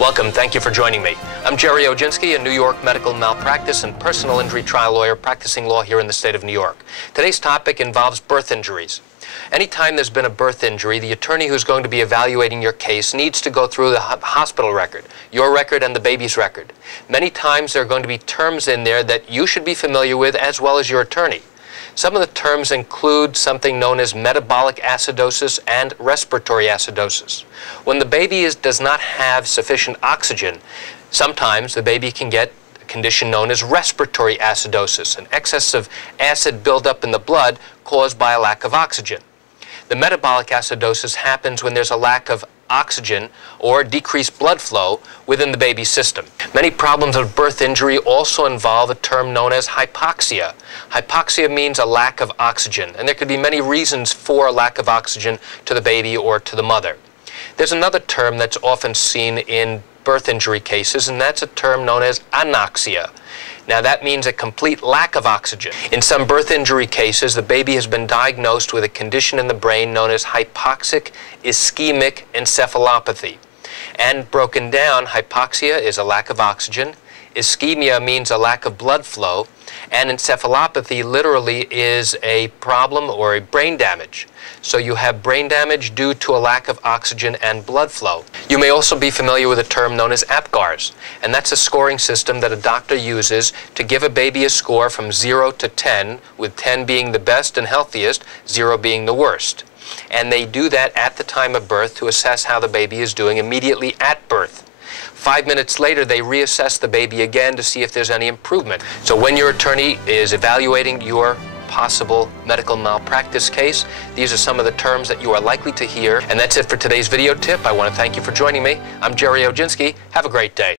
Welcome, thank you for joining me. I'm Jerry Oginski, a New York medical malpractice and personal injury trial lawyer practicing law here in the state of New York. Today's topic involves birth injuries. Anytime there's been a birth injury, the attorney who's going to be evaluating your case needs to go through the hospital record, your record and the baby's record. Many times there are going to be terms in there that you should be familiar with as well as your attorney. Some of the terms include something known as metabolic acidosis and respiratory acidosis. When the baby does not have sufficient oxygen, sometimes the baby can get a condition known as respiratory acidosis, an excess of acid buildup in the blood caused by a lack of oxygen. The metabolic acidosis happens when there's a lack of oxygen or decreased blood flow within the baby's system. Many problems of birth injury also involve a term known as hypoxia. Hypoxia means a lack of oxygen, and there could be many reasons for a lack of oxygen to the baby or to the mother. There's another term that's often seen in birth injury cases, and that's a term known as anoxia. Now that means a complete lack of oxygen. In some birth injury cases, the baby has been diagnosed with a condition in the brain known as hypoxic ischemic encephalopathy. And broken down, hypoxia is a lack of oxygen, ischemia means a lack of blood flow, and encephalopathy literally is a problem or a brain damage. So you have brain damage due to a lack of oxygen and blood flow. You may also be familiar with a term known as APGARs, and that's a scoring system that a doctor uses to give a baby a score from 0 to 10, with 10 being the best and healthiest, 0 being the worst. And they do that at the time of birth to assess how the baby is doing immediately at birth. 5 minutes later, they reassess the baby again to see if there's any improvement. So when your attorney is evaluating your possible medical malpractice case, these are some of the terms that you are likely to hear. And that's it for today's video tip. I want to thank you for joining me. I'm Jerry Oginski. Have a great day.